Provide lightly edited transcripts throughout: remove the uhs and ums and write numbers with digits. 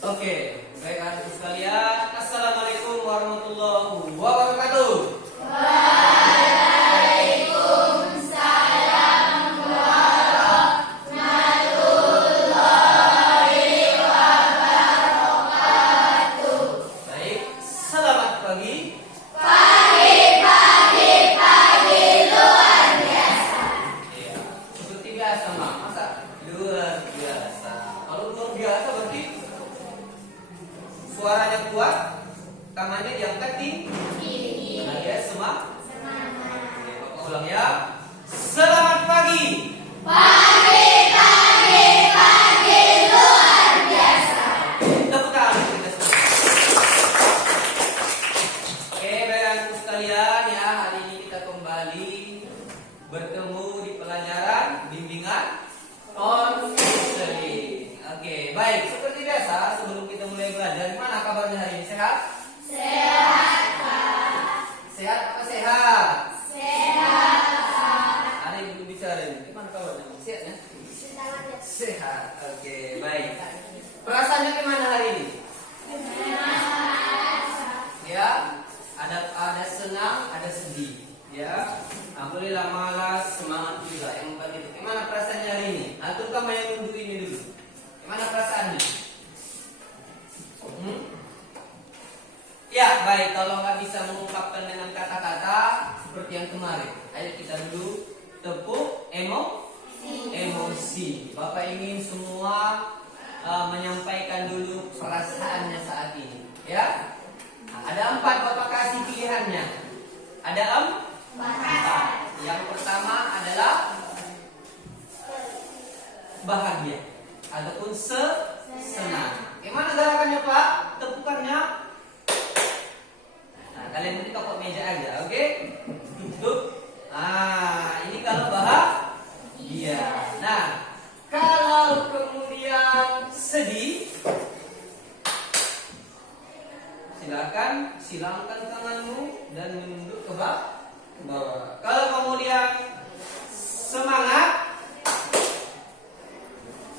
Oke, baik anak sekalian. Assalamualaikum warahmatullahi wabarakatuh. Baik, selamat pagi. Iya, seperti biasa, Mak. Masa luar biasa. Kalau luar biasa berarti suaranya kuat, tangannya diangkat tinggi. Nah, ya, semangat. Oke, Bapak ulang ya. Selamat pagi. Tepuk tangan untuk kita semua. Oke, baik anak sekalian ya, hari ini kita kembali bertemu di pelajaran bimbingan konseling. Oke, baik, seperti biasa sebelum kita mulai belajar, gimana kabarnya hari ini? Sehat? Sehat apa sehat? Ada yang belum bicara ini. Gimana kabarnya? Sehat ya? Sehat. Oke, baik. Perasaannya gimana hari ini? Ya, ada senang, ada sedih. Ya, alhamdulillah malas, semangat juga. Yang penting. Gimana perasaannya hari ini? Nah, terutama yang nunggu ini dulu. Gimana perasaannya? Ya, baik. Kalau nggak bisa mengungkapkan dengan kata-kata seperti yang kemarin, ayo kita dulu tepuk emosi. Bapak ingin semua menyampaikan dulu perasaannya saat ini. Ya, nah, ada 4 Bapak kasih pilihannya. Ada 4. Yang pertama adalah bahagia ataupun senang. Gimana gerakannya Pak? Tepukannya. Nah, kalian nanti kapok meja aja, oke? Duduk. Nah, ini kalau bahagia. Nah, kalau kemudian sedih, silakan silangkan tanganmu dan menunduk ke bawah. Kalau kemudian semangat,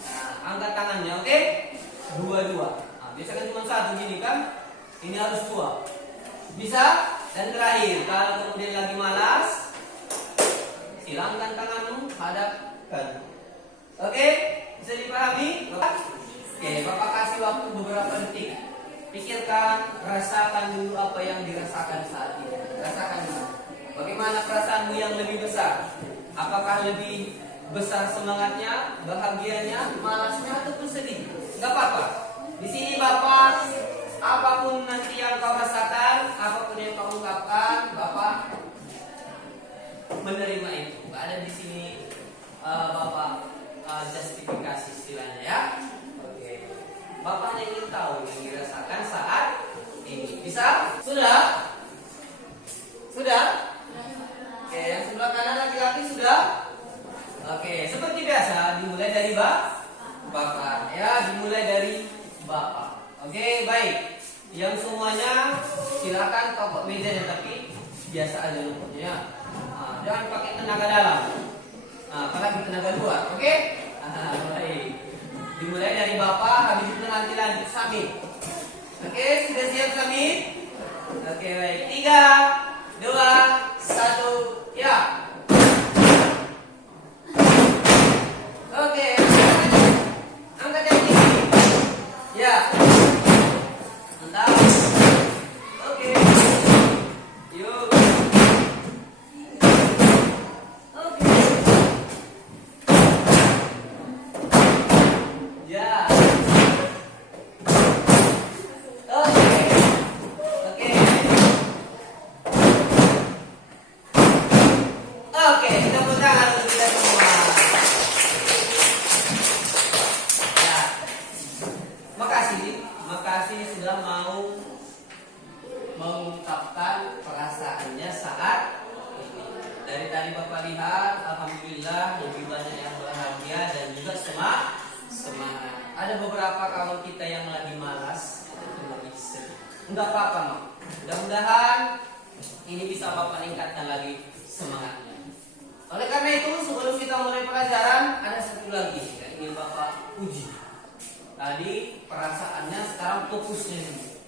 nah, angkat tangannya, oke? Dua-dua. Nah, biasanya cuma 1 gini kan? Ini harus 2. Bisa? Dan terakhir, kalau kemudian lagi malas, silangkan tanganmu, hadapkan. Oke? Bisa dipahami? Oke, Bapak kasih waktu beberapa detik. Pikirkan, rasakan dulu apa yang dirasakan saat ini. Rasakan dulu. Bagaimana perasaanmu yang lebih besar? Apakah lebih besar semangatnya, bahagianya, malasnya, ataupun sedih? Gak apa-apa. Di sini Bapak, apapun nanti yang kau rasakan, apapun yang kau ungkapkan, Bapak menerima itu. Gak ada di sini Bapak justifikasi istilahnya ya. Oke. Bapak hanya ingin tahu yang dirasakan saat ini. Bisa? Sudah? Oke, yang sebelah kanan laki-laki sudah? Oke, seperti biasa dimulai dari Bapak ya, dimulai dari Bapak. Oke, baik. Yang semuanya silakan kapok mejanya, tapi biasa aja lumpurnya. Nah, jangan pakai tenaga dalam. Nah, apalagi tenaga luar. Oke? Baik. Dimulai dari Bapak, habis itu nanti lanjut Samit. Oke, sudah siap Samit? Oke, baik. 3, 2, 1, ya. Oke, angkat yang tinggi. Ya. Mantap. Oke. Yuk. Oke. Ya. Oke. Oke. Oke, tepuk tangan untuk kita semua. Ya. Makasih sudah mau mengungkapkan perasaannya saat ini. Dari tadi Bapak lihat, alhamdulillah lebih banyak yang bahagia dan juga semangat. Ada beberapa kawan kita yang lagi malas, itu lagi sedih. Enggak apa-apa, Mak. Mudah-mudahan ini bisa Bapak meningkatkan lagi semangatnya. Oleh karena itu, sebelum kita mulai pelajaran, ada satu lagi yang ingin Bapak uji. Tadi perasaannya Sekarang fokusnya nih.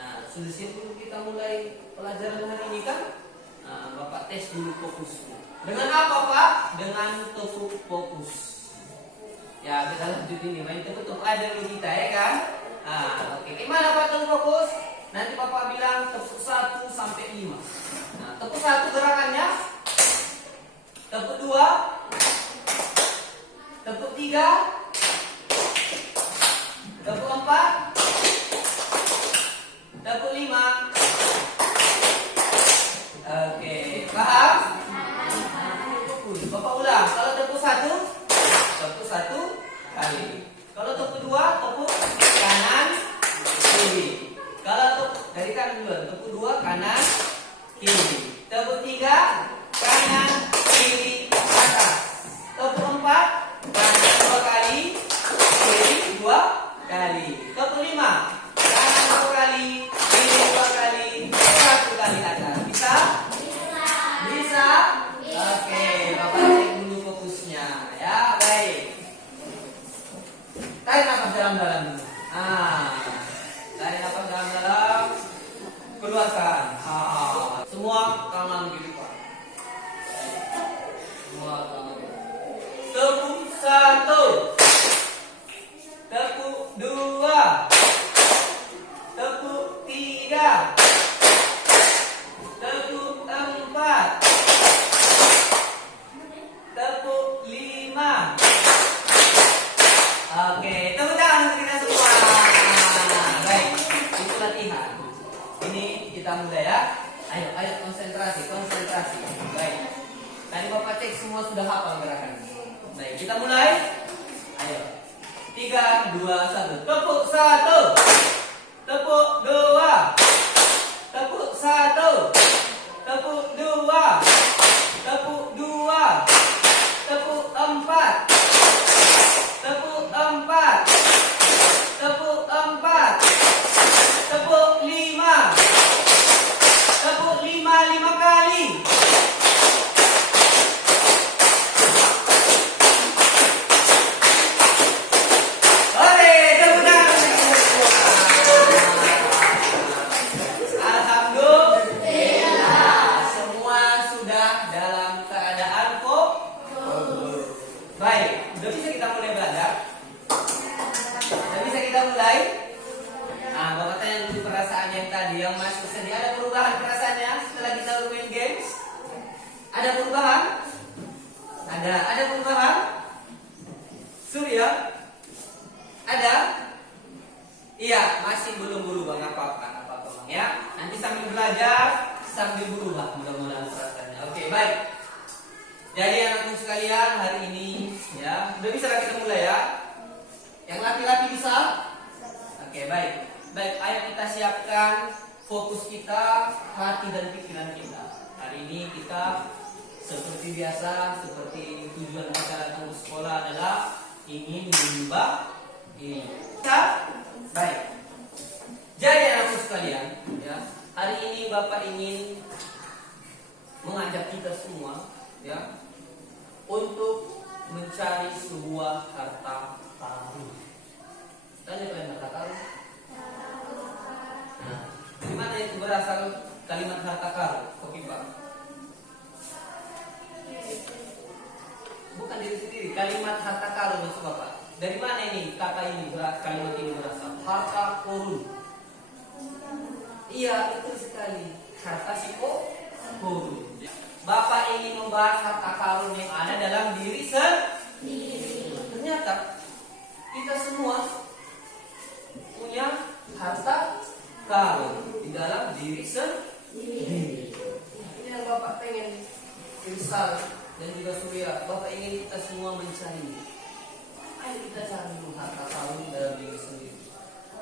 Nah, sudah siap dulu kita mulai pelajaran hari ini kan? Nah, Bapak tes dulu fokusnya. Dengan apa Pak? Dengan tepuk fokus. Ya, kita lanjut ini. Main tepuk aja dulu kita ya kan? Nah, oke. Gimana Pak tepuk fokus? Nanti Bapak bilang tepuk 1 sampai 5. Nah, tepuk 1 gerakannya. Tepuk 2. Tepuk 3. Tepuk 4. Tepuk 5. Oke, paham? Bapak ulang. Kalau tepuk 1 kali. Kalau tepuk 2, tepuk kanan kiri. Kalau tepuk dari kanan dulu, tepuk 2 kanan kiri. Tepuk 3 kanan kiri atas. Tepuk 4 kanan 2 kali, kiri 2 kali. Tepuk 5 kanan 2 kali, kiri 2 kali, 1 kali atas. Bisa? Bisa? Oke, Bapak cek dulu fokusnya ya. Baik. Tarik nafas dalam-dalam dulu. Tarik nafas dalam-dalam. Keluarkan. Semua kanan kiri Pak. Semua kanan kiri. Tepuk 1. Tepuk 2. Tepuk 3. Tepuk 4. Tepuk 5. Oke, tepuk tangan untuk kita semua. Baik, itu latihan. Ini kita mulai ya. Ayo konsentrasi. Baik. Tadi Bapak cek semua sudah hafal gerakan. Baik, kita mulai. Ayo. 3, 2, 1. Tepuk 1. Tepuk 2. Tepuk 1. Tepuk 2. Tepuk 2. Tepuk 4. Tepuk 4. Tepuk 4. Tepuk 5. Tepuk 5 kali. Oke, tepuk tangan. Alhamdulillah, semua sudah dalam keadaan fokus. Baik, udah bisa kita mulai belajar. Udah bisa kita mulai. Bapak tanya dulu perasaan yang tadi yang masuk sedih. Ada perubahan perasaannya setelah kita bermain games? Ada perubahan? Ada perubahan? Surya? Ada? Iya, masih belum berubah, nggak apa-apa Bang ya. Nanti sambil belajar, sambil berubah mudah-mudahan perasaannya. Oke, baik. Jadi anakku sekalian, hari ini ya, udah bisa kita mulai ya. Yang laki-laki bisa? Oke, baik. Baik, ayo kita siapkan fokus kita, hati dan pikiran kita. Hari ini kita seperti biasa, seperti tujuan kita datang ke sekolah adalah ingin mengubah ini. Baik. Jadi anakku sekalian, ya, hari ini Bapak ingin mengajak kita semua, ya, untuk mencari sebuah harta karun. Tanya kalian harta karun? Nah, dari mana itu berasal kalimat harta karun? Oke Pak. Bukan diri sendiri. Kalimat harta karun maksud Bapak. Dari mana ini kata ini kalimat ini berasal? Harta karun. Iya, betul sekali. Harta karun. Bapak ingin membahas harta karun yang ada dalam diri sendiri. Ternyata kita semua punya harta karun di dalam diri sendiri. Ini yang Bapak pengen Irsal dan juga Surya. Bapak ingin kita semua mencari. Ayo kita cari dulu harta karun dalam diri sendiri.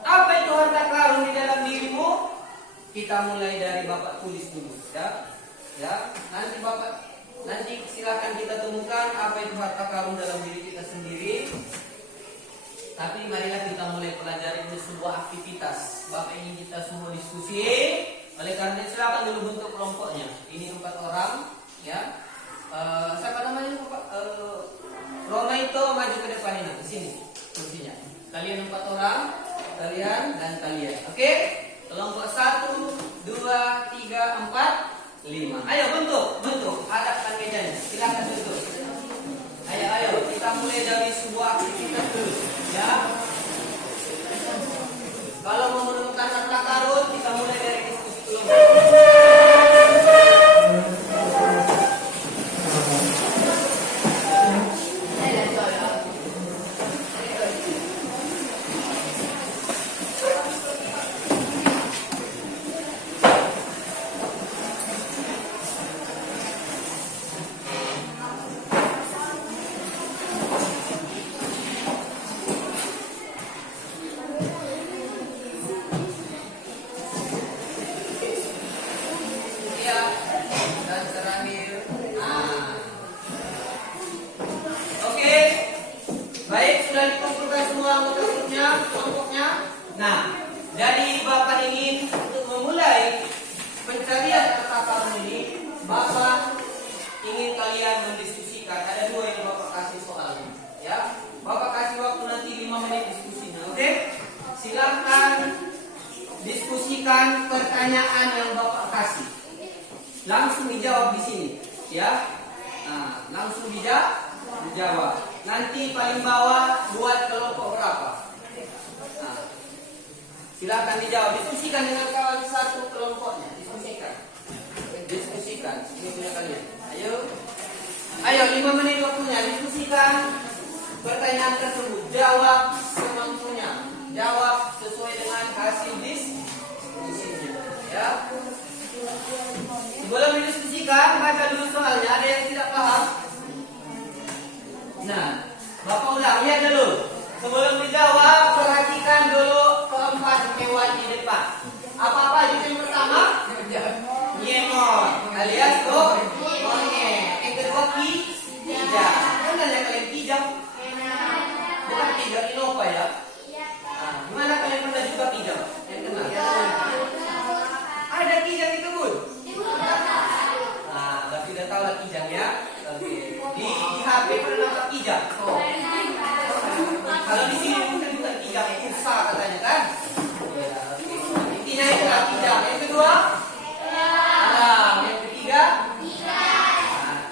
Apa itu harta karun di dalam dirimu? Kita mulai dari Bapak tulis dulu, ya. Ya, nanti silakan kita temukan apa itu harta karun dalam diri kita sendiri. Tapi marilah kita mulai pelajari ini sebuah aktivitas. Bapak ingin kita semua diskusi. Oleh karena itu silakan dulu bentuk kelompoknya. Ini 4 orang, ya. Siapa namanya Bapak? Roma itu maju ke depan ini, ke sini kursinya. Kalian 4 orang. kalian dan kalian. Oke? Kelompok 1, 2, 3, 4, 5. Ayo bentuk. Hadapkan mejanya. Silakan duduk. Ayo. Kita mulai dari sebuah aktivitas dulu. Ya. Kalau mau menemukan harta karun, kita mulai dari diskusi kelompok. Dan terakhir. Oke. Baik, sudah dikumpulkan semua anggota kelompoknya. Nah, jadi Bapak ingin untuk memulai pencarian harta karun ini, Bapak ingin kalian mendiskusikan. Ada 2 yang Bapak kasih soalnya, ya. Bapak kasih waktu nanti 5 menit diskusinya. Oke? Silakan diskusikan pertanyaan yang Bapak kasih. Langsung dijawab di sini, ya. Nah, langsung dijawab. Nanti paling bawah buat kelompok berapa. Nah, silakan dijawab. Diskusikan dengan kawan satu kelompoknya. Diskusikan. Ini punya kalian. Ayo 5 menit waktunya. Diskusikan pertanyaan tersebut. Jawab semampunya. Jawab sesuai dengan hasil diskusinya, ya. Sebelum didiskusikan, baca dulu soalnya. Ada yang tidak paham? Nah, Bapak ulang, lihat dulu. Sebelum dijawab, perhatikan dulu keempat hewan di depan. Apa-apa itu yang pertama? Nyemot, alias monyet. Yang kedua kijang. Mana kalian kijang? Bukan kijang, Innova ya. Gimana kalian pernah juga kijang? Yang kenal? Ada kijang di kebun? Nah, berarti udah tahu lah kijang ya. Oke. Di HP pernah nampak kijang? Kalau di sini bukan kijang, kursa katanya kan? Ya, intinya itu lah kijang. Yang kedua? Alam. Yang ketiga?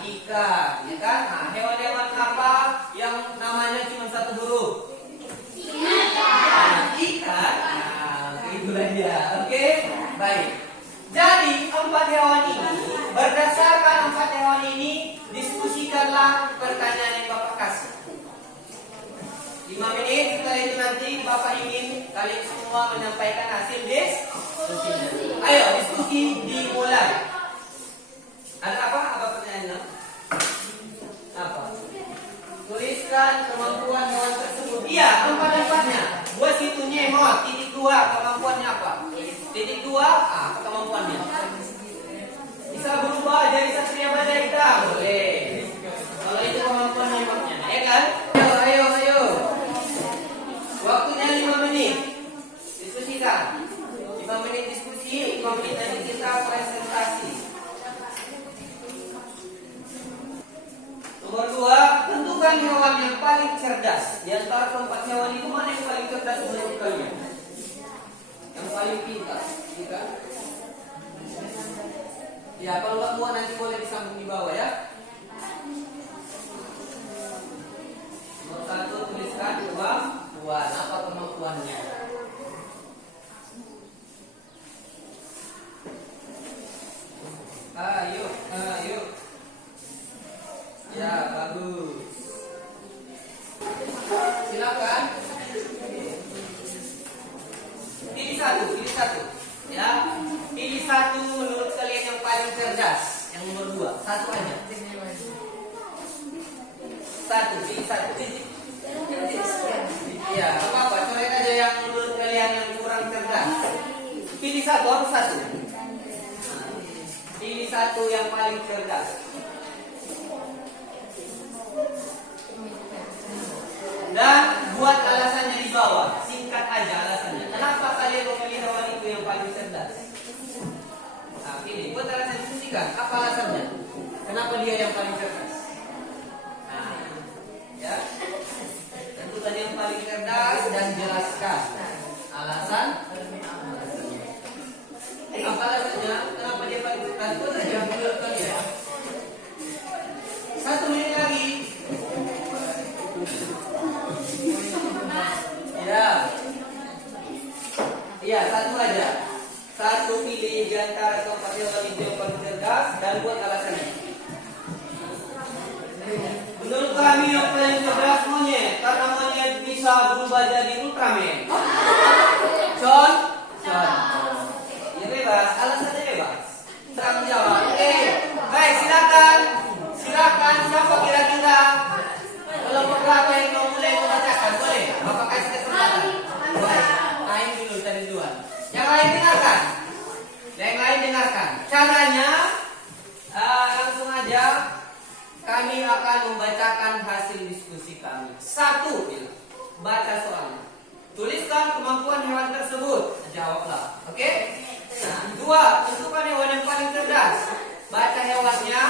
Ikan. Ya kan? Nah, hewan-hewan apa yang namanya cuma satu huruf? Ikan. Nah, itulah dia. Oke? Baik. Jadi 4 hewan ini, berdasarkan 4 hewan ini, diskusikanlah pertanyaan yang Bapak kasih. 5 menit, setelah itu nanti Bapak ingin kalian semua menyampaikan hasil diskusinya. Ayo, diskusi dimulai. Ada apa? Apa pertanyaannya? Apa? Tuliskan kemampuan hewan tersebut. Iya, 4-4-nya. Buat situ nyemot. Titik 2, kemampuannya apa? Titik 2, kemampuannya. Bisa berubah jadi satria badai. Boleh. Kalau itu kemampuan nyemotnya, ya kan? Ayo. Waktunya 5 menit. Diskusikan. 5 menit diskusi, 5 menit nanti kita presentasi. Nomor 2, tentukan hewan yang paling cerdas. Di antara keempat hewan itu mana yang paling cerdas menurut kalian? Yang paling pintar, ya kan? Ya, kalau nggak muat nanti boleh disambung di bawah ya. Nomor 1 tuliskan kemampuan. Apa kemampuannya? Ayo. Ya, bagus. Silakan. Pilih satu. Ya. Pilih satu menurut kalian yang paling cerdas. Yang nomor 2. Satu aja. Pilih satu. Ya, apa-apa. Coret aja yang menurut kalian yang kurang cerdas. Pilih satu, harus satu. Pilih satu yang paling cerdas. Dan buat alasannya di bawah. Singkat aja alasannya. Kenapa kalian memilih hewan itu yang paling cerdas? Nah, ini buat alasan diskusikan. Apa alasannya? Kenapa dia yang paling cerdas? Nah, ya. Tentukan yang paling cerdas dan jelaskan Alasan? Apa alasannya? Kenapa dia paling cepat? Itu saja menurut kalian. 1 menit lagi. Ya. Iya, satu aja. Satu pilih di antara keempat hewan itu yang paling cerdas dan buat alasannya. Menurut kami yang paling cerdas monyet, karena monyet bisa berubah jadi Ultraman. John? Ya bebas, alasannya bebas. Tidak menjawab. Oke, baik silakan. Silakan siapa kira-kira kelompok berapa yang mau mulai membacakan? Boleh? Bapak kasih kesempatan. Boleh. Main dulu tadi duluan. Yang lain dengarkan. Yang lain dengarkan. Caranya langsung aja kami akan membacakan hasil diskusi kami. 1, baca soalnya. Tuliskan kemampuan hewan tersebut. Jawablah. Oke? Nah, 2, tentukan hewan yang paling cerdas. Baca hewannya.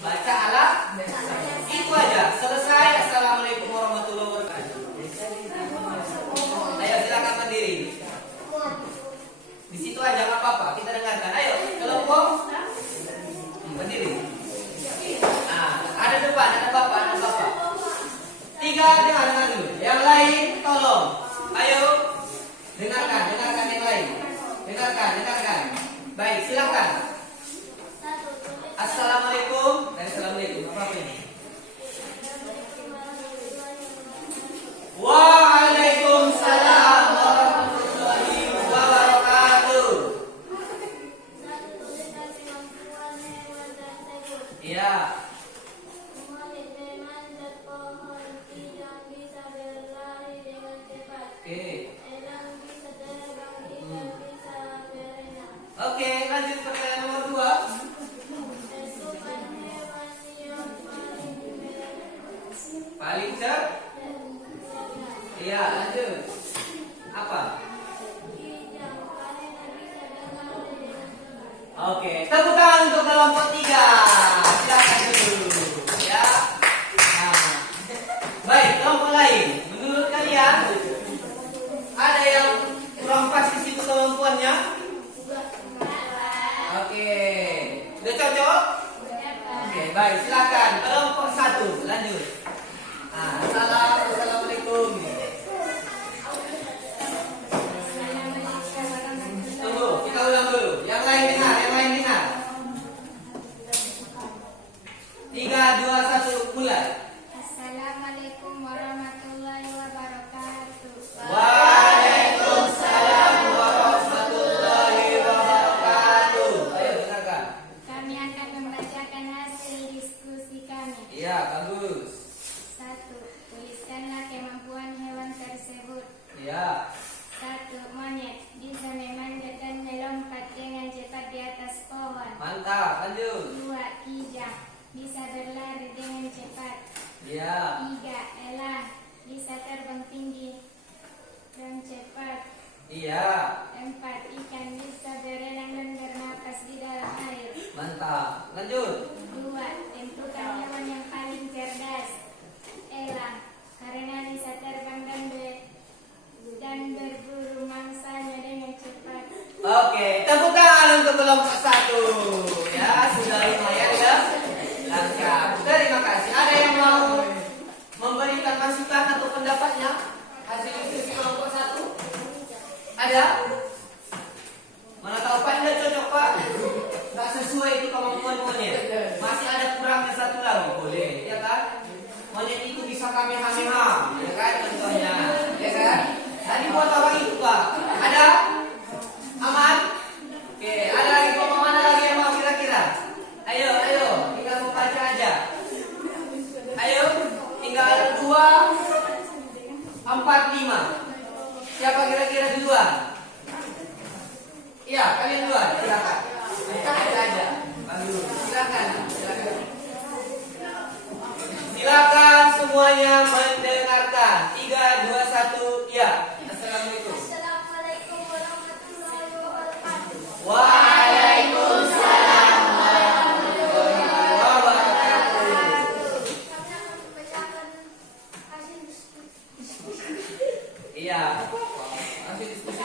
Baca alat. Itu aja. Selesai. Assalamualaikum warahmatullahi wabarakatuh. Ayo silakan berdiri. Di situ aja nggak apa-apa. Kita dengarkan. Ayo kelompok berdiri. Nah, ada depan, ada bapak, ada bapak. 3 dengar dulu. Yang lain tolong. Ayo dengarkan yang lain. Dengarkan. Baik, silakan. Assalamualaikum. Assalamualaikum. Apa ini? Waalaikumsalam warahmatullahi wabarakatuh. Iya. Oke, lanjut pertanyaan nomor 2. Paling cer? Iya, lanjut. Apa? Oke, tepuk tangan untuk kelompok 3. Silakan dulu, ya. Nah, baik, kelompok lain. Menurut kalian ada yang kurang pas di situ kemampuannya? Oke, udah cocok? Oke, baik, silakan. Kelompok 1, lanjut. Nah, assalamualaikum. Tunggu, kita ulang dulu. Yang lain dengar. 3, 2, 1, mulai. Assalamualaikum warahmatullahi wabarakatuh. Waalaikumsalam warahmatullahi wabarakatuh. Ayo dengarkan. Kami akan membacakan hasil diskusi kami. Iya, bagus. 1. Tuliskanlah kemampuan hewan tersebut. Iya. 1. Monyet bisa memanjat dan melompat dengan cepat di atas pohon. Mantap, lanjut. 2. Kijang bisa berlari dengan cepat. Iya. 3. Elang bisa terbang tinggi dan cepat. Iya. 4. Ikan bisa berenang dan bernapas di dalam air. Mantap. Lanjut. 2. Tentukan hewan yang paling cerdas. Elang, karena bisa terbang dan berburu mangsanya dengan cepat. Oke, tepuk tangan untuk kelompok 1. Ya, sudah lumayan ya. Lengkap. Terima kasih. Ada yang mau memberikan masukan atau pendapatnya? Hasil diskusi kelompok 1? Ada? Mana tahu Pak tidak cocok Pak? Nggak sesuai itu kemampuan monyet. Masih ada kurangnya 1 lagi, boleh, ya kan? Monyet itu bisa kamehameha, ya kan? Contohnya, ya kan? Tadi buat orang itu Pak. Ada? Aman? Oke, ada lagi kelompok mana lagi yang mau kira-kira? Ayo, tinggal membaca aja. Ayo, tinggal 2, 4, 5. Siapa kira-kira duluan? Iya, kalian duluan. Silakan. Baca aja. Bagus. Silakan. Silakan semuanya mendengarkan. 3, 2, 1. Ya. Assalamualaikum. Assalamualaikum warahmatullahi wabarakatuh. Waalaikumsalam warahmatullahi wabarakatuh. Kami akan membacakan hasil diskusi. Iya. Hasil diskusi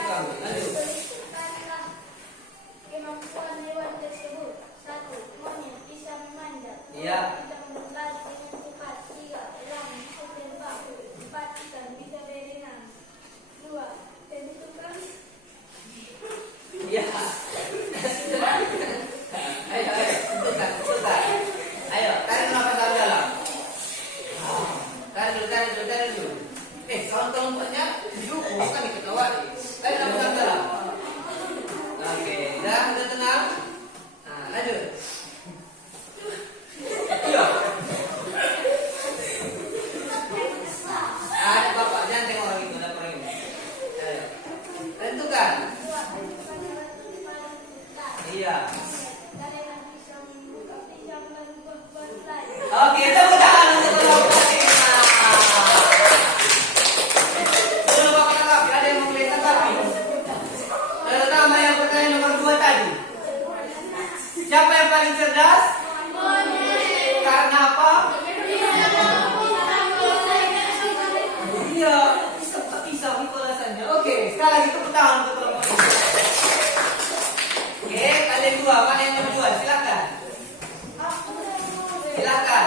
silakan. Iya. Oke, tepuk tangan untuk kelompok Athena. Sebelum Bapak tanggapi, ada yang mau boleh tanggapi? Terutama yang pertanyaan nomor 2 tadi. Siapa yang paling cerdas? Karena apa? Iya, seperti sapi ulasannya. Oke, sekali lagi tepuk tangan untuk kelompok ini. Oke, kalian dua, mana yang nomor 2? Silakan. Silakan.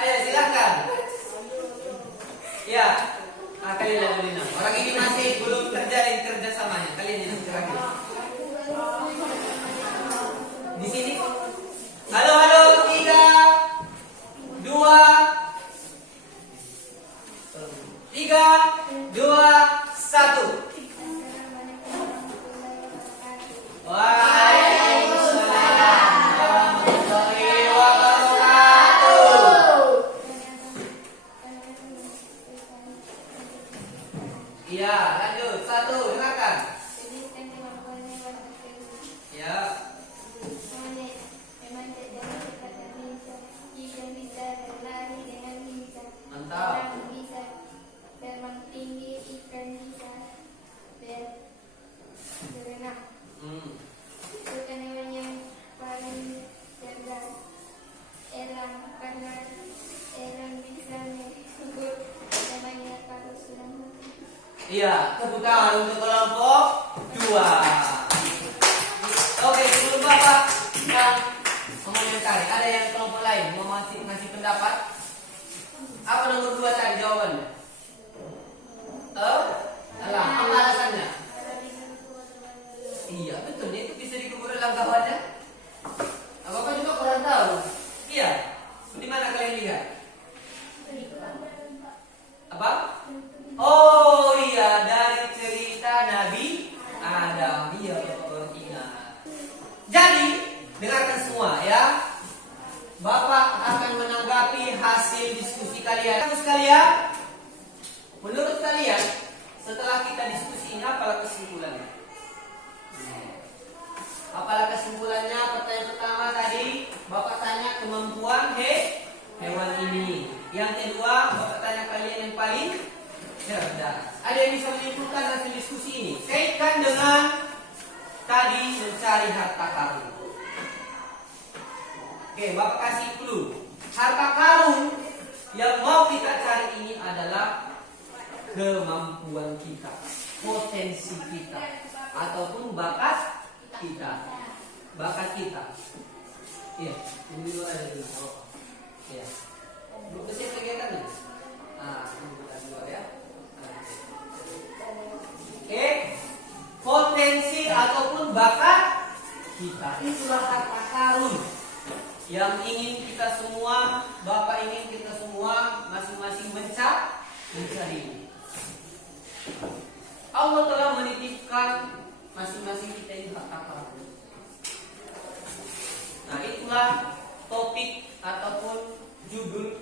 Ayo silakan. Ya. Nah, kalian lihat dulu. Orang ini masih belum terjalin kerjasamanya. Kalian yang terakhir. Di sini. Halo, halo. 3, 2, 1. Waalaikumsalam warahmatullahi wabarakatuh. Iya, lanjut. 1, silakan. Ya. Mantap. Orang bisa terbang tinggi, ikan bisa berenang. Bukan hewan yang paling cerdas. Elang, karena elang bisa mengikut namanya kalau sudah mati. Iya, tepuk tangan untuk kelompok 2. Oke, sebelum Bapak yang mengomentari, ada yang kelompok lain mau ngasih pendapat? Apa nomor 2 tadi jawabannya? Alah, apa alasannya? Iya, betul. Itu bisa dikubur dalam kawannya. Bapak juga kurang tahu. Iya. Di mana kalian lihat? Apa? Oh iya, dari cerita Nabi Adam. Iya, Bapak ingat. Jadi, dengarkan semua ya. Bapak akan menanggapi hasil diskusi kalian. Terus kalian, menurut kalian, setelah kita diskusi ini, apalah kesimpulannya? Apalah kesimpulannya? Pertanyaan pertama tadi, Bapak tanya kemampuan hewan ini. Yang kedua, Bapak tanya kalian yang paling cerdas. Ada yang bisa menyimpulkan hasil diskusi ini? Kaitkan dengan tadi mencari harta karun. Oke, Bapak kasih clue. Harta karun yang mau kita cari ini adalah kemampuan kita, potensi kita, ataupun bakat kita. Bakat kita. Iya, ini dulu ada dulu. Iya. Buku saya kegiatan nih. Buku dua ya. Oke, potensi ataupun bakat kita. Itulah harta karun yang ingin kita semua, Bapak ingin kita semua masing-masing mencari. Allah telah menitipkan masing-masing kita ini harta karun. Nah, itulah topik ataupun judul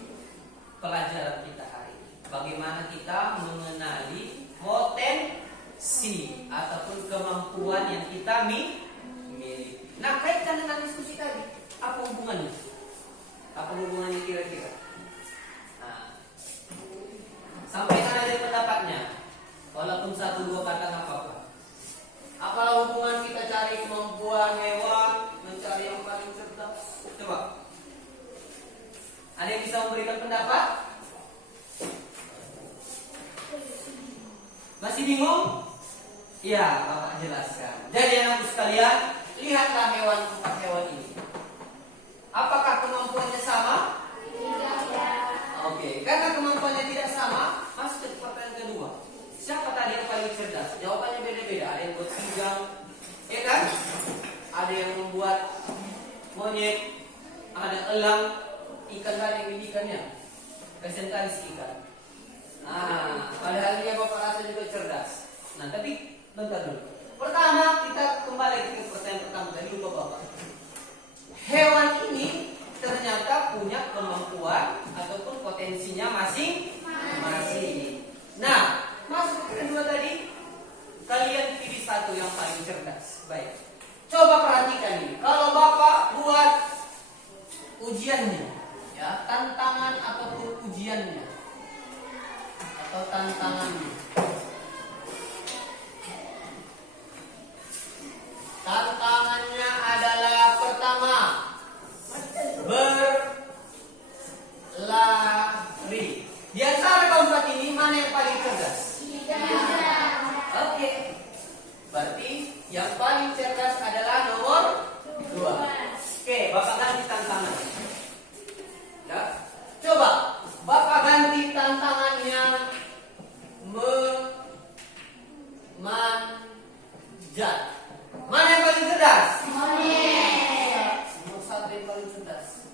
pelajaran kita hari ini. Bagaimana kita mengenali potensi ataupun kemampuan yang kita miliki. Nah, kaitkan dengan diskusi tadi. Apa hubungannya? Apa hubungannya kira-kira? Nah, sampaikan aja pendapatnya. Walaupun 1-2 kata nggak apa-apa. Apalah hubungan kita cari kemampuan hewan, mencari yang paling cerdas? Coba. Ada yang bisa memberikan pendapat? Masih bingung? Iya, Bapak jelaskan. Jadi anak-anak sekalian, lihatlah empat hewan ini. Apakah kemampuannya sama? Tidak. Oke, karena kemampuannya tidak sama, masuk ke pertanyaan kedua. Siapa tadi yang paling cerdas? Jawabannya beda-beda. Ada yang buat pinggang, ya kan? Ada yang membuat monyet, ada elang, ikan tadi yang ikannya, presentalis ikan. Nah, padahal dia Bapak rasa juga cerdas. Nah, tapi bentar dulu. Pertama, kita kembali ke pertanyaan pertama tadi, lupa Bapak. Hewan ini ternyata punya kemampuan ataupun potensinya masing-masing. Nah, masuk ke kedua tadi, satu yang paling cerdas. Baik. Coba perhatikan ini. Kalau Bapak buat ujiannya, ya, tantangan ataupun ujiannya atau tantangannya. Tantangannya adalah pertama, berlari. Di antara keempat ini mana yang paling cerdas? Oke. Berarti yang paling cerdas adalah nomor 2. Oke, Bapak ganti tantangan. Ya. Coba Bapak ganti tantangannya memanjat. Mana yang paling cerdas? Nomor 1 yang paling cerdas.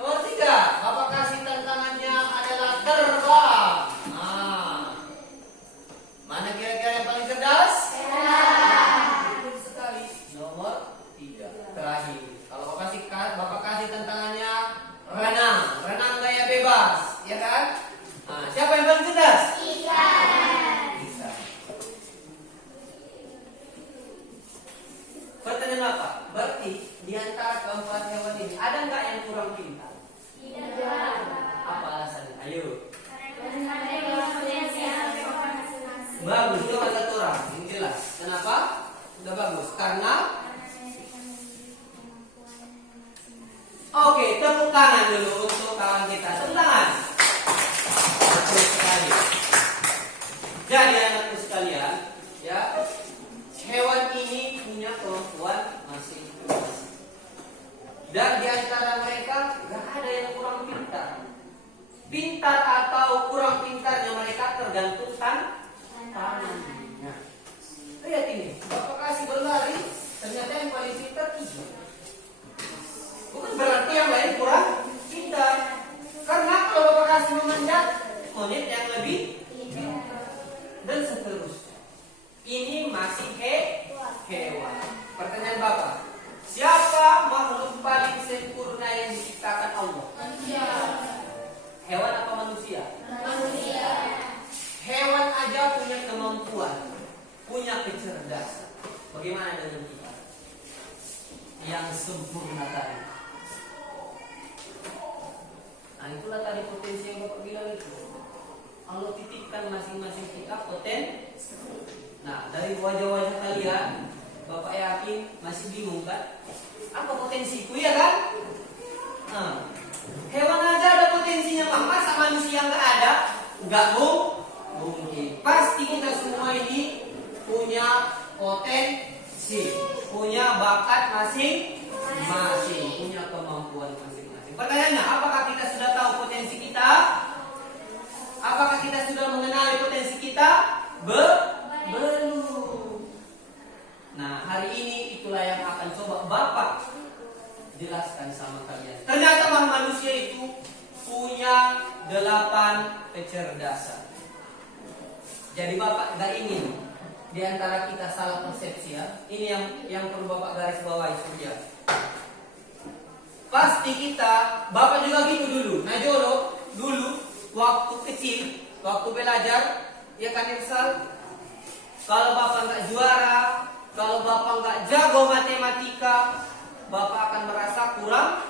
Nomor 3, Bapak kasih tantangannya adalah terbang. Mana kira-kira yang paling cerdas? Betul sekali. Nomor 3. Terakhir. Kalau Bapak kasih tantangannya renang. Renang gaya bebas, ya kan? Siapa yang paling cerdas? Ikan. Pertanyaan apa? Berarti di antara keempat hewan ini ada nggak yang kurang pintar? Apa alasannya? Ayo. Bagus, itu ada orang. Ini jelas. Kenapa? Sudah bagus. Karena oke, tepuk tangan dulu untuk kawan kita. Tepuk tangan. Betul sekali. Jadi anakku sekalian, ya, hewan ini punya kemampuan masing-masing. Dan di antara mereka gak ada yang kurang pintar. Pintar atau kurang pintarnya mereka tergantung tangannya. Lihat ini, Bapak kasih berlari, ternyata yang paling pintar 3. Bukan berarti yang lain kurang pintar. Karena kalau Bapak kasih memanjat, monyet yang lebih pintar. Dan seterusnya. Ini masih hewan. Pertanyaan Bapak, siapa makhluk paling sempurna yang diciptakan Allah? Hewan apa manusia? Hewan aja punya kemampuan, punya kecerdasan. Bagaimana dengan kita yang sempurna tadi? Nah, itulah tadi potensi yang Bapak bilang itu. Allah titipkan masing-masing kita potensi. Nah, dari wajah-wajah kalian, Bapak yakin masih bingung kan? Apa potensiku, ya kan? Hewan aja ada potensinya, masa manusia nggak ada? Nggak mungkin. Pasti kita semua ini punya potensi, punya bakat masing-masing, punya kemampuan masing-masing. Pertanyaannya, apakah kita sudah tahu potensi kita? Apakah kita sudah mengenali potensi kita? Belum. Nah, hari ini itulah yang akan coba Bapak jelaskan sama kalian. Ternyata manusia itu punya 8 kecerdasan. Jadi Bapak gak ingin di antara kita salah persepsi, ya. Ini yang perlu Bapak garis bawahi saja. Pasti kita, Bapak juga gitu dulu. Nah, dulu waktu kecil, waktu belajar, ya kan Irsal? Kalau Bapak nggak juara, kalau Bapak nggak jago matematika, Bapak akan merasa kurang.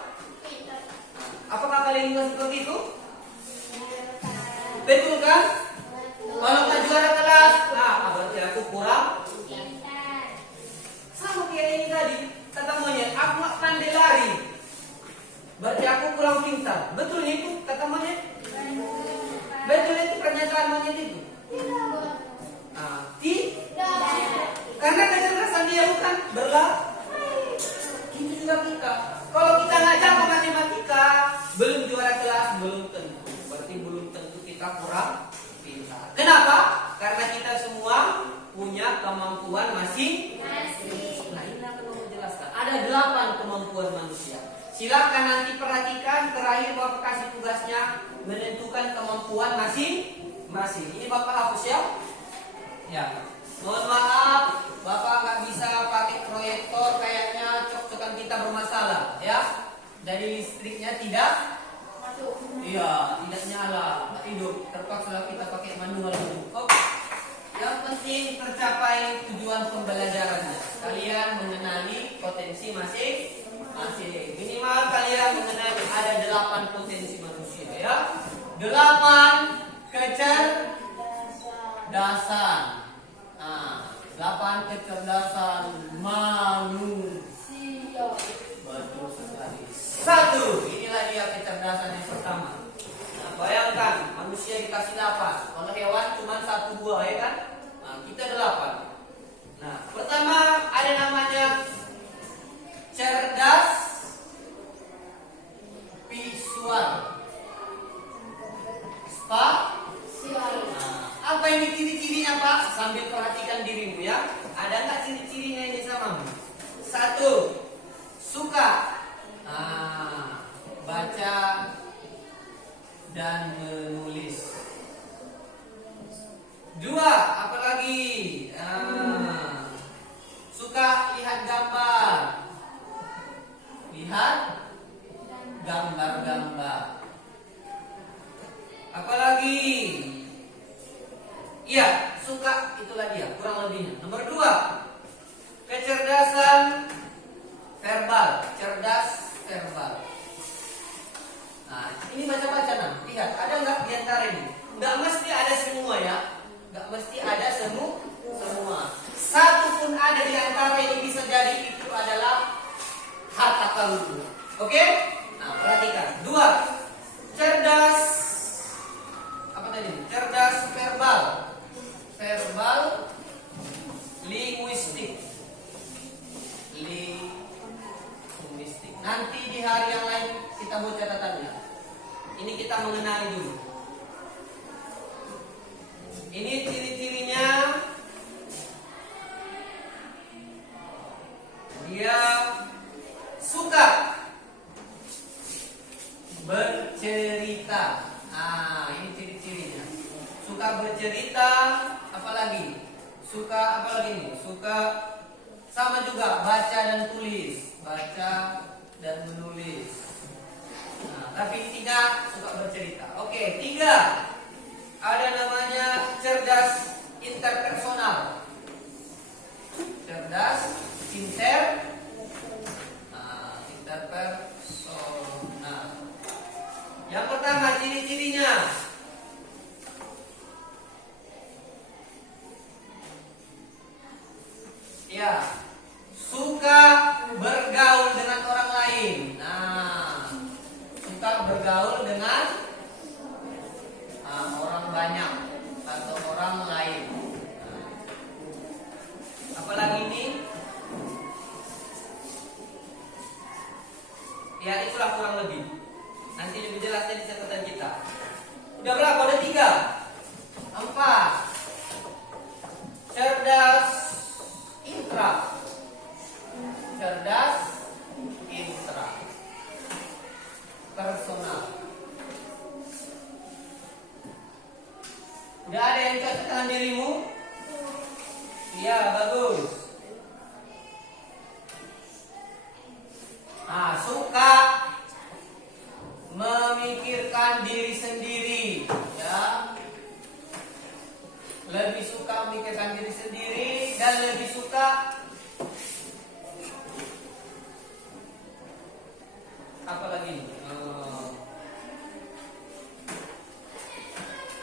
Apakah kalian juga seperti itu? Betul kan? Kalau nggak juara kelas, berarti aku kurang. Sama kayak ini tadi, kata monyet, aku nggak pandai lari, berarti aku kurang pintar. Betul itu kata monyet? Betul itu pernyataan monyet itu? Tidak. Karena kecerdasan dia bukan berlari. Itu juga kita. Kalau kita nggak jago matematika, belum juara kelas, belum tentu. Berarti belum tentu kita kurang pintar. Kenapa? Karena kita semua punya kemampuan masing-masing. Nah, ini akan menjelaskan. Ada 8 kemampuan manusia. Silakan nanti perhatikan, terakhir Bapak kasih tugasnya menentukan kemampuan masing-masing. Ini Bapak hapus ya. Ya. Mohon maaf, Bapak nggak bisa pakai proyektor, kayaknya cok-cokan kita bermasalah, ya. Dari listriknya tidak. Iya, tidak nyala, hidup. Terpaksa kita pakai manual dulu. Oke. Yang penting tercapai tujuan pembelajarannya. Kalian mengenali potensi masing-masing. Minimal kalian mengenali ada 8 potensi manusia ya. 8 kecerdasan. Nah, 8 kecerdasan manusia. Betul sekali. 1. Inilah dia kecerdasan yang pertama. Nah, bayangkan manusia dikasih 8. Kalau hewan cuma 1 2 ya kan? Nah, kita 8. Nah, pertama ada namanya cerdas visual. Nah, apa ini ciri-cirinya Pak? Sambil perhatikan dirimu ya. Ada nggak ciri-cirinya ini sama? 1. Suka baca dan menulis. 2. Apalagi? Suka lihat gambar. Lihat gambar-gambar. Apalagi? Iya, suka, itulah dia, kurang lebihnya. Nomor 2, kecerdasan verbal, cerdas verbal. Nah, ini baca-baca nah, lihat, ada nggak di antara ini? Nggak mesti ada semua ya, nggak mesti ada semua. Satu pun ada di antara ini bisa jadi itu adalah harta karun. Oke? Nah, perhatikan. 2, cerdas apa tadi? Cerdas verbal. Verbal linguistik. Nanti di hari yang lain kita buat catatannya. Ini kita mengenali dulu. Ini ciri-cirinya. Dia suka bercerita. Ah, ini ciri-cirinya. Suka bercerita, apalagi? Suka apalagi nih? Suka sama juga baca dan tulis, baca dan menulis. Nah, tapi 3 suka bercerita. Oke, 3 ada namanya cerdas interpersonal. Cerdas interpersonal. Yang pertama ciri-cirinya. Ya, suka bergaul dengan orang lain. Nah, suka bergaul dengan orang banyak atau orang lain. Apalagi ini? Ya, itulah kurang lebih. Nanti lebih jelasnya di catatan kita. Udah berapa? Udah 3. 4. Cerdas intra. Cerdas intra personal. Udah ada yang cocok dengan dirimu? Iya, bagus. Nah, suka memikirkan diri sendiri, ya. Lebih suka memikirkan diri sendiri dan lebih suka apa lagi?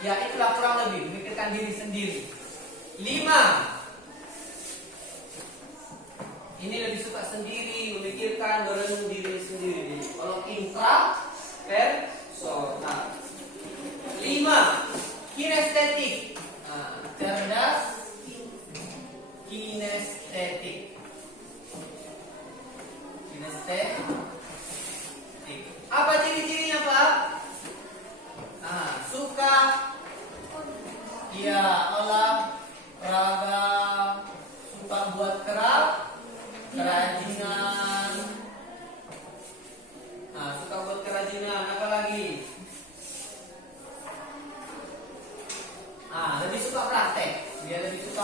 Ya, itulah kurang lebih memikirkan diri sendiri. 5. Ini lebih suka sendiri, memikirkan, merenung diri sendiri. Kalau intra personal. 5. Kinestetik. Nah, cerdas kinestetik. Kinestetik. Apa ciri-cirinya, Pak? Nah, suka olahraga, suka buat kerajinan. Nah, suka buat kerajinan, apa lagi? Lebih suka praktek. Dia lebih suka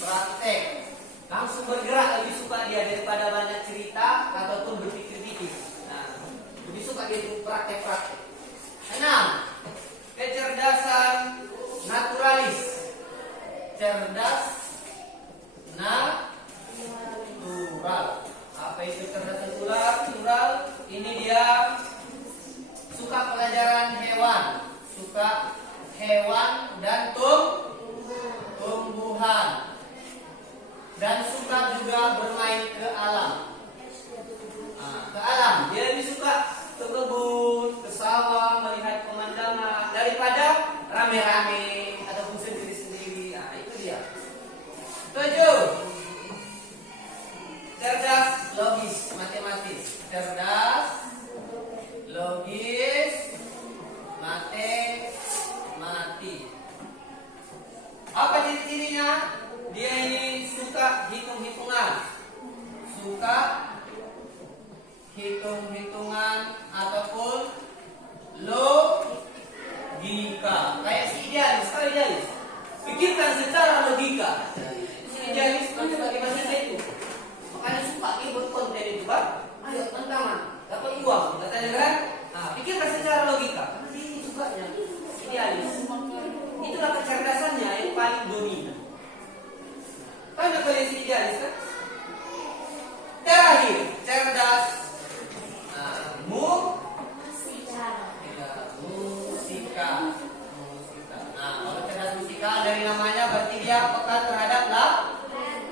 praktek. Langsung bergerak lebih suka dia daripada banyak cerita ataupun berpikir-pikir. Nah, lebih suka dia itu praktek-praktek. 6. Kecerdasan naturalis. suka hewan dan tumbuhan. Dan suka juga bermain ke alam. Ke alam, dia lebih suka ke kebun, ke sawah, melihat pemandangan daripada rame-rame ataupun sendiri-sendiri. Itu dia. 7. Cerdas, logis, matematis. Cerdas, logis, matematik. Apa ciri-cirinya? Dia ini suka hitung-hitungan. Suka hitung-hitungan ataupun logika. Kayak si idealis, kalau idealis pikirkan secara logika. Si idealis sebagai manusia itu, makanya suka buat konten itu, Pak. Ayo teman-teman, dapat uang, katanya kan? Pikirkan secara logika. Karena dia ini sukanya idealis. Itulah kecerdasannya yang paling dominan. Banyak kalian si idealis kan? Terakhir, cerdas. Musika. Kalau cerdas musikal dari namanya berarti dia peka terhadap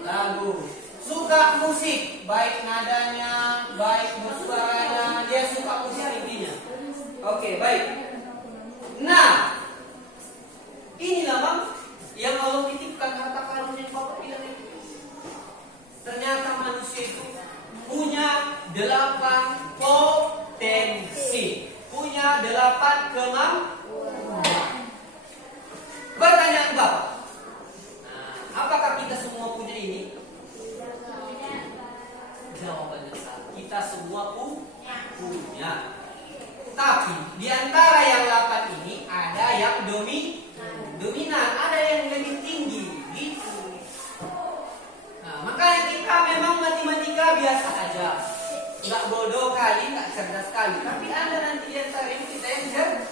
lagu. Suka musik, baik nadanya, baik bersuaranya, dia suka musik intinya. Oke, baik. Nah, inilah Bang yang Allah titipkan harta karun yang Bapak bilang itu. Ternyata manusia itu punya 8 potensi, punya 8 kemampuan. Pertanyaan Bapak, apakah kita semua punya ini? Jawabannya salah. Kita semua punya. Tapi di antara yang 8 ini ada yang dominan, ada yang lebih tinggi, gitu. Makanya kita memang matematika biasa aja, nggak bodoh kali, nggak cerdas kali. Tapi Anda nanti di antara ini kita yang cerdas.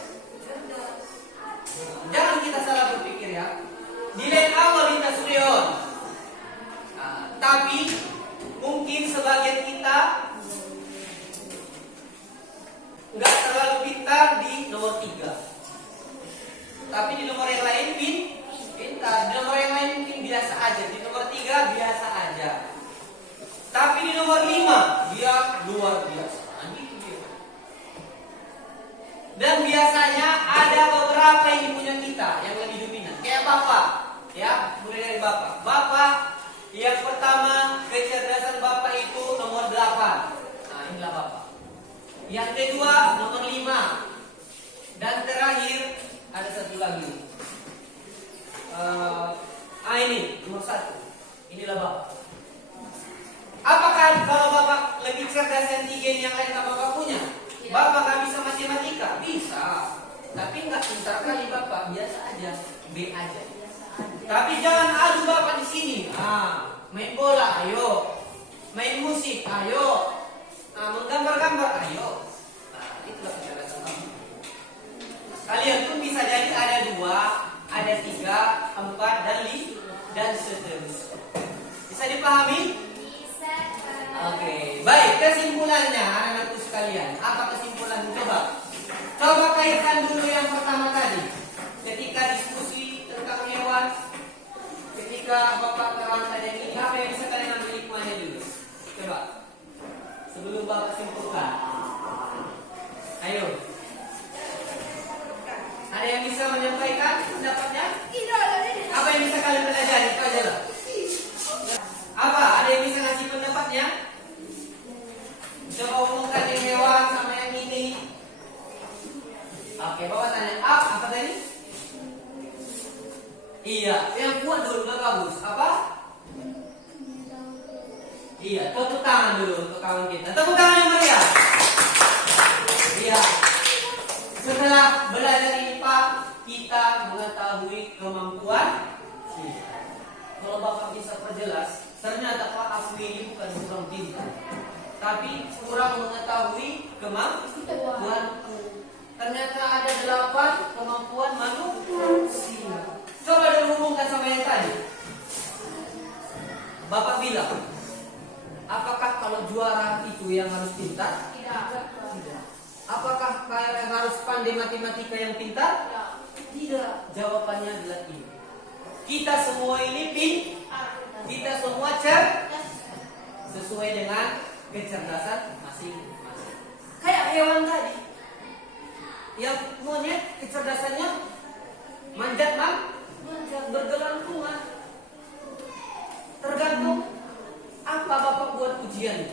Jangan kita salah berpikir ya. Nilai Allah lintas surion. Tapi mungkin sebagian kita nggak terlalu pintar di nomor 3. Tapi di nomor yang lain pintar. Di nomor yang lain mungkin biasa aja. Di nomor 3 biasa aja. Tapi di nomor 5 dia luar biasa. Gitu dia. Dan biasanya ada beberapa yang punya kita yang lebih dominan. Kayak Bapak, ya, mulai dari Bapak. Bapak yang pertama, kecerdasan Bapak itu nomor 8. Inilah Bapak. Yang kedua nomor 5. Dan terakhir ada satu lagi. Ini nomor 1. Inilah Bapak. Apakah kalau Bapak lebih cerdas yang 3 yang lain Bapak punya? Bapak nggak bisa matematika? Bisa. Tapi nggak pintar kali Bapak, biasa aja, B aja. Tapi jangan adu Bapak di sini. Main bola, ayo. Main musik, ayo. Menggambar-gambar, ayo. Itulah kecerdasan kamu. Kalian pun bisa jadi ada 2, ada 3, 4, dan seterusnya. Bisa dipahami? Bisa. Oke, baik. Kesimpulannya, anak-anakku sekalian. Apa kesimpulan? Coba kaitkan dulu yang pertama tadi. Ketika diskusi tentang hewan, ketika Bapak terangkan yang ini, apa yang bisa kalian ambil hikmahnya dulu? Coba. Sebelum Bapak simpulkan. Ayo. Ada yang bisa menyampaikan pendapatnya? Apa yang bisa kalian pelajari? Itu aja lah. Apa? Ada yang bisa ngasih pendapatnya? Coba umumkan yang hewan sama yang ini. Oke, Bapak tanya. Apa tadi? Iya, yang kuat dulu udah bagus. Apa? Iya, tepuk tangan dulu untuk kawan kita. Tepuk tangan yang meriah. Iya. Setelah belajar IPA, kita mengetahui kemampuan kita. Kalau Bapak bisa perjelas, ternyata Pak aku ini bukan kurang pintar, tapi kurang mengetahui kemampuanku. Ternyata ada 8 kemampuan manusia. Coba dihubungkan sama yang tadi. Bapak bilang, apakah kalau juara itu yang harus pintar? Tidak. Apakah yang harus pandai matematika yang pintar? Tidak, jawabannya adalah ini. Kita semua ini kita semua sesuai dengan kecerdasan masing-masing. Kayak hewan tadi. Yang monyet kecerdasannya manjat bergelantungan. Tergantung apa Bapak buat ujiannya.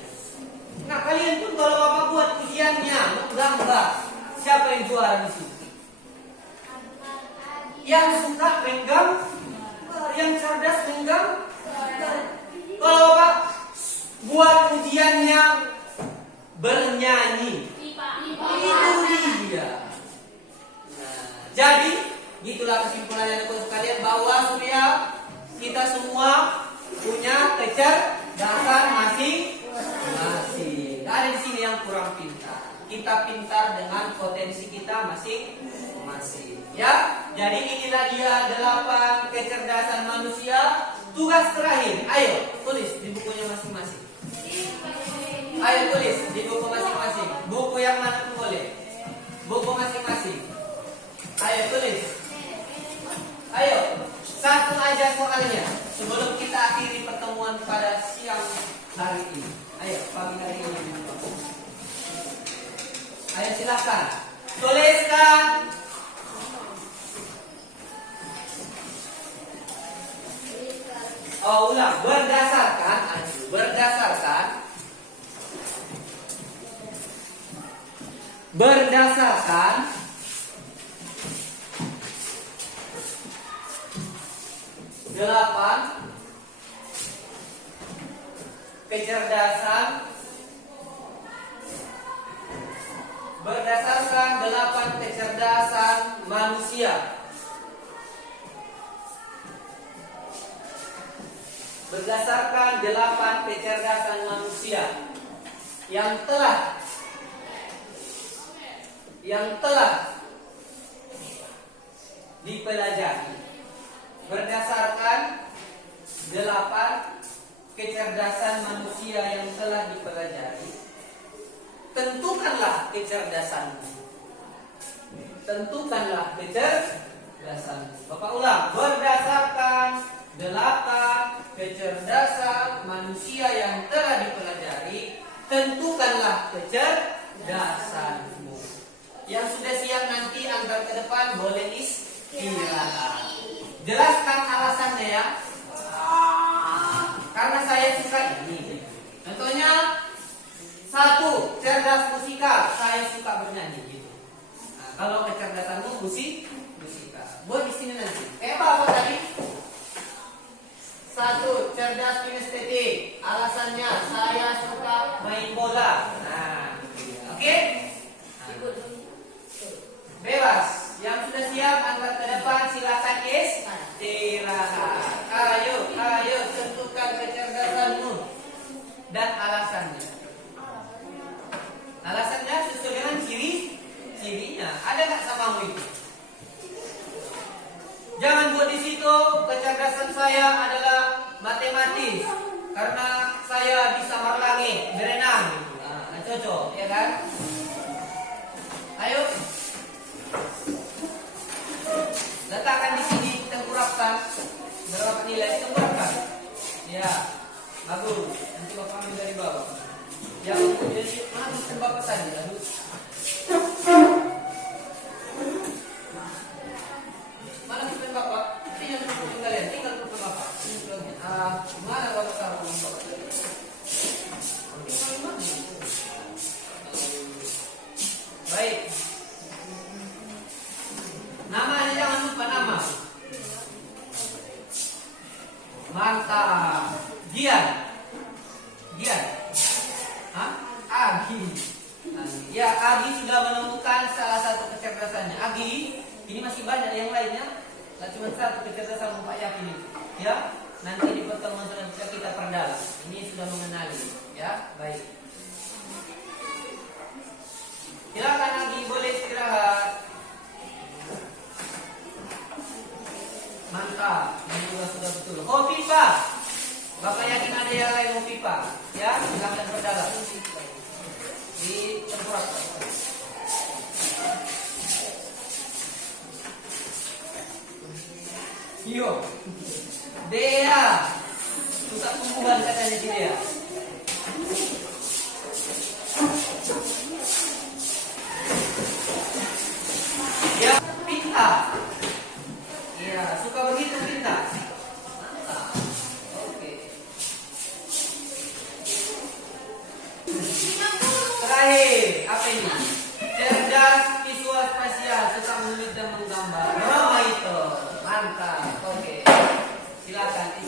Nah, kalian pun kalau Bapak buat ujiannya gambar, siapa yang juara di sini? Yang suka menggambar, yang cerdas menggambar. Kalau Bapak buat ujiannya bernyanyi, itu dia. Nah, jadi gitulah kesimpulannya untuk kalian, bahwa supaya kita semua punya kecerdasan masing-masing. Ada di sini yang kurang pintar. Kita pintar dengan potensi kita masing-masing. Ya, jadi inilah dia 8 kecerdasan manusia. Tugas terakhir, ayo tulis di bukunya masing-masing. Ayo tulis di buku masing-masing. Buku yang mana pun boleh. Buku masing-masing. Ayo tulis. Ayo, satu aja soalnya sebelum kita akhiri pertemuan pada siang hari ini. Ayo, pagi hari ini. Ayo silakan. Tuliskan. Oh, ulang. Berdasarkan delapan kecerdasan manusia. Berdasarkan 8 kecerdasan manusia yang telah dipelajari. Berdasarkan 8 kecerdasan manusia yang telah dipelajari, tentukanlah kecerdasanmu. Bapak ulang. Berdasarkan 8 kecerdasan manusia yang telah dipelajari, tentukanlah kecerdasanmu. Yang sudah siap nanti angkat ke depan boleh istirahat. Jelaskan alasannya ya. Karena saya suka ini. Contohnya 1, cerdas musikal, saya suka bernyanyi gitu. Nah, kalau kecerdasanmu musikal, buat di sini nanti. Apa tadi? 1, cerdas kinestetik. Alasannya saya suka main bola. Nah, oke? Bebas. Yang sudah siap angkat ke depan, silakan istirahat. Ayo tentukan kecerdasanmu dan alasannya. Alasannya sesuai dengan cirinya. Ada nggak samamu itu? Jangan buat di situ kecerdasan saya adalah matematis karena saya bisa berlangit, berenang. Nah, cocok, ya kan? Ayo. Letakkan di sini, tengkurapkan. Berapa nilai tengkurapkan? Ya, bagus. Nanti Bapak ambil dari bawah. Yang jadi mana Bapak tadi? Aduh. Mana pulpen Bapak? Tinggal pulpen kalian, tinggal pulpen Bapak. Ini pulpennya. Mana Bapak taruh pulpen Bapak? Tinggal mana? Baik. Namanya jangan lupa nama. Mantap. Gian. Agi. Ya, Agi sudah menemukan salah satu kecerdasannya. Agi, ini masih banyak yang lainnya. Tidak cuma satu kecerdasan Pak Yakin ini. Ya, nanti di pertemuan selanjutnya kita perdalam. Ini sudah mengenali. Ya, baik. Silakan Agi, boleh istirahat. Mantap, ini juga sudah betul. Oh, pipa. Bapak yakin ada yang lain mau pipa? Ya, silakan berdalam. Di tempat. Pintar. Iya, suka begitu pintar. Mantap. Oke. Terakhir, apa ini? Cerdas visual spasial, suka menulis dan menggambar. Drama itu. Mantap. Oke. Silakan.